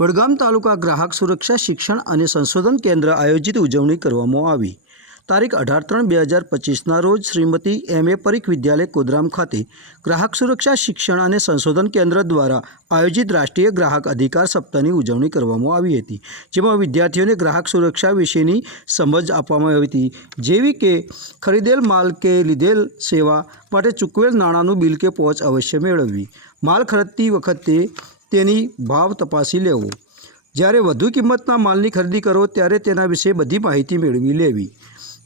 વડગામ તાલુકા ગ્રાહક સુરક્ષા શિક્ષણ અને સંશોધન કેન્દ્ર આયોજિત ઉજવણી કરવામાં આવી. તારીખ અઢાર ત્રણ બે હજાર પચીસના રોજ શ્રીમતી એમ. એ. પરીખ વિદ્યાલય કોદરામ ખાતે ગ્રાહક સુરક્ષા શિક્ષણ અને સંશોધન કેન્દ્ર દ્વારા આયોજિત રાષ્ટ્રીય ગ્રાહક અધિકાર સપ્તાહની ઉજવણી કરવામાં આવી હતી, જેમાં વિદ્યાર્થીઓને ગ્રાહક સુરક્ષા વિશેની સમજ આપવામાં આવી હતી, જેવી કે ખરીદેલ માલ કે લીધેલ સેવા માટે ચૂકવેલ નાણાંનું બિલ કે પહોંચ અવશ્ય મેળવવી. માલ ખરીદતી વખતે તેની ભાવ તપાસી લેવો. જ્યારે વધુ કિંમતના માલની ખરીદી કરો, ત્યારે તેના વિશે બધી માહિતી મેળવી લેવી.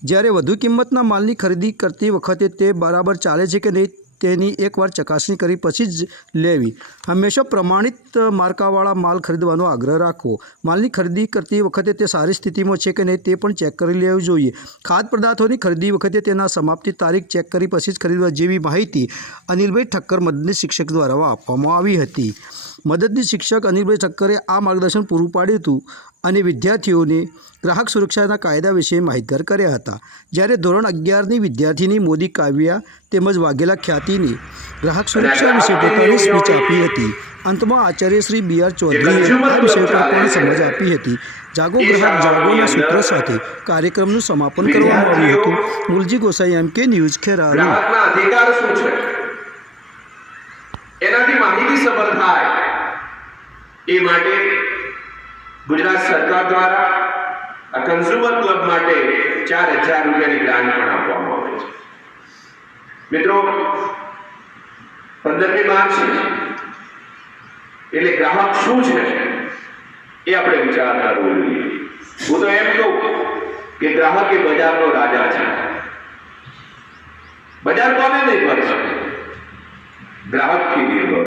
જ્યારે વધુ કિંમતના માલની ખરીદી કરતી વખતે તે બરાબર ચાલે છે કે નહીં, તેની એકવાર ચકાસણી કરી પછી જ લેવી. હંમેશા પ્રમાણિત માર્કાવાળા માલ ખરીદવાનો આગ્રહ રાખવો માલની ખરીદી કરતી વખતે તે સારી સ્થિતિમાં છે કે નહીં, તે પણ ચેક કરી લેવું જોઈએ. ખાદ્ય પદાર્થોની ખરીદી વખતે તેના સમાપ્તિ તારીખ ચેક કરી પછી જ ખરીદવા જેવી માહિતી અનિલભાઈ ઠક્કર મદદની શિક્ષક દ્વારા આપવામાં આવી હતી. મદદની શિક્ષક અનિલભાઈ ઠક્કરે આ માર્ગદર્શન પૂરું પાડ્યું હતું અને વિદ્યાર્થીઓને ગ્રાહક સુરક્ષાના કાયદા વિશે માહિતગાર કર્યા હતા. જ્યારે ધોરણ અગિયારની વિદ્યાર્થીની મોદી કાવ્યા તેમજ વાઘેલા ખ્યાતિની ગ્રાહક સુરક્ષા વિશે પોતાની સ્પીચ આપી હતી. અંતમાં આચાર્ય શ્રી બી આર ચૌધરીએ આ વિષય પર પણ સમજ આપી હતી. જાગો ગ્રાહક જાગોના સૂત્ર સાથે કાર્યક્રમનું સમાપન કરવામાં આવ્યું હતું. મુલજી ગોસાઈ એમ કે ન્યૂઝ ખેરાલુ. એનાથી માહિતી સભર થાય. એ માટે ગુજરાત સરકાર દ્વારા આ કન્ઝ્યુમર ક્લબ માટે ચાર હજાર રૂપિયાની ગ્રાન્ટ પણ આપવામાં આવે છે. મિત્રો, પંદરમી માર્ચ એટલે ગ્રાહક શું છે એ આપણે વિચાર કરવો જોઈએ. હું તો એમ કહું કે ગ્રાહક એ બજારનો રાજા છે. બજાર કોને નહીં પડશે શકે? ગ્રાહકથી નિર્ભર